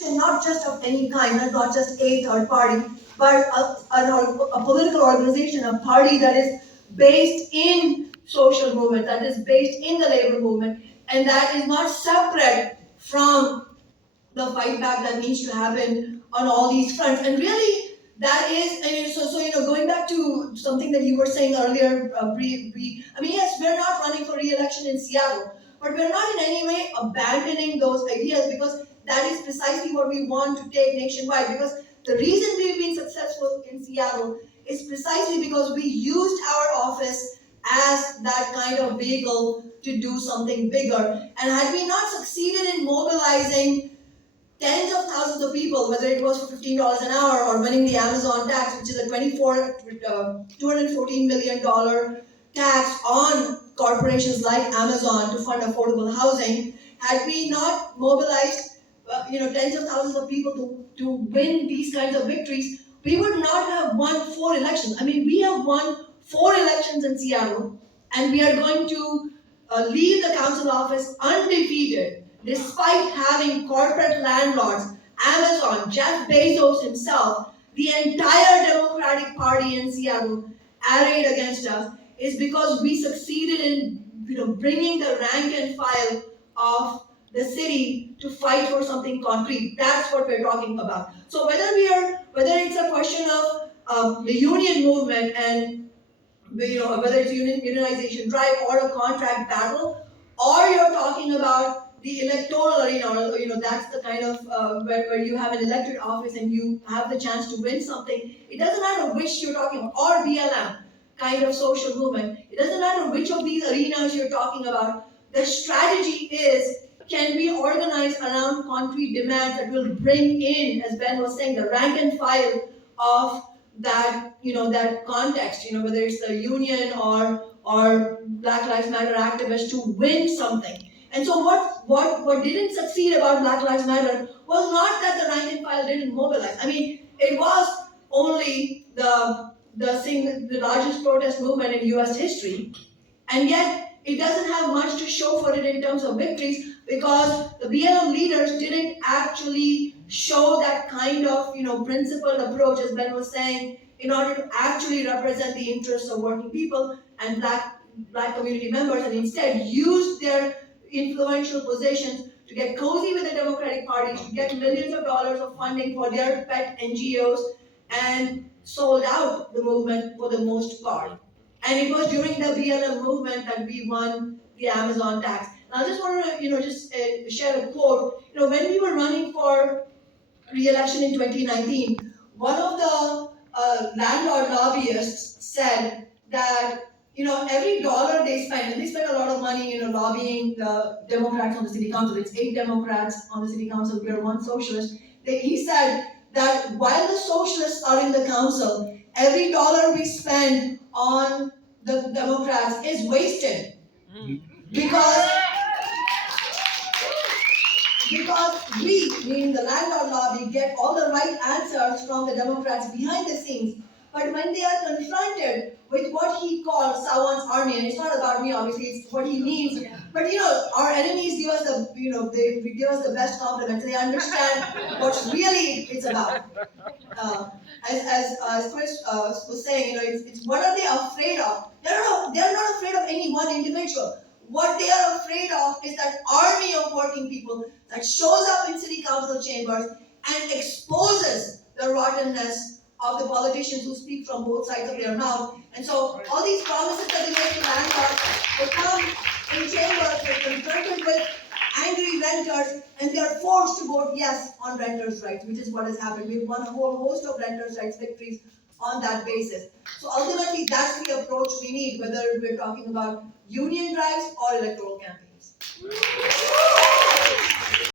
not just of any kind, not just a third party, but a political organization, a party that is based in social movement, that is based in the labor movement, and that is not separate from the fight back that needs to happen on all these fronts. And really, that is, going back to something that you were saying earlier, yes, we're not running for re-election in Seattle, but we're not in any way abandoning those ideas, because that is precisely what we want to take nationwide. Because the reason we've been successful in Seattle is precisely because we used our office as that kind of vehicle to do something bigger. And had we not succeeded in mobilizing tens of thousands of people, whether it was for $15 an hour or winning the Amazon tax, which is a $214 million tax on corporations like Amazon to fund affordable housing, had we not mobilized tens of thousands of people to win these kinds of victories, we would not have won 4 elections. I mean, we have won 4 elections in Seattle, and we are going to leave the council office undefeated, despite having corporate landlords, Amazon, Jeff Bezos himself, the entire Democratic Party in Seattle arrayed against us, is because we succeeded in bringing the rank and file of the city to fight for something concrete. That's what we're talking about. So whether it's a question of the union movement and whether it's unionization drive or a contract battle, or you're talking about the electoral arena, that's the kind of where you have an elected office and you have the chance to win something. It doesn't matter which you're talking about, or BLM kind of social movement. It doesn't matter which of these arenas you're talking about. The strategy is, can we organize around concrete demands that will bring in, as Ben was saying, the rank and file of that that context, whether it's the union or Black Lives Matter activists, to win something. And so what didn't succeed about Black Lives Matter was not that the rank and file didn't mobilize. I mean, it was only the largest protest movement in US history, and yet it doesn't have much to show for it in terms of victories, because the BLM leaders didn't actually show that kind of principled approach, as Ben was saying, in order to actually represent the interests of working people and black community members, and instead used their influential positions to get cozy with the Democratic Party, to get millions of dollars of funding for their pet NGOs, and sold out the movement for the most part. And it was during the BLM movement that we won the Amazon tax. And I just want to share a quote. When we were running for re-election in 2019, one of the landlord lobbyists said that every dollar they spend, and they spend a lot of money lobbying the Democrats on the city council. It's 8 Democrats on the city council. We are 1 socialist. He said that while the socialists are in the council, every dollar we spend on the Democrats is wasted, because we, meaning the landlord lobby, get all the right answers from the Democrats behind the scenes. But when they are confronted with what he calls Sawan's army, and it's not about me, obviously, it's what he means. But our enemies give us they give us the best compliments. They understand what really it's about. As Chris was saying, it's what are they afraid of? They're not afraid of any one individual. What they are afraid of is that army of working people that shows up in city council chambers and exposes the rottenness of the politicians who speak from both sides of their mouth. And so all these promises that they make to landlords, they come in chambers, they're confronted with angry renters, and they're forced to vote yes on renters' rights, which is what has happened. We've won a whole host of renters' rights victories on that basis. So ultimately, that's the approach we need, whether we're talking about union drives or electoral campaigns.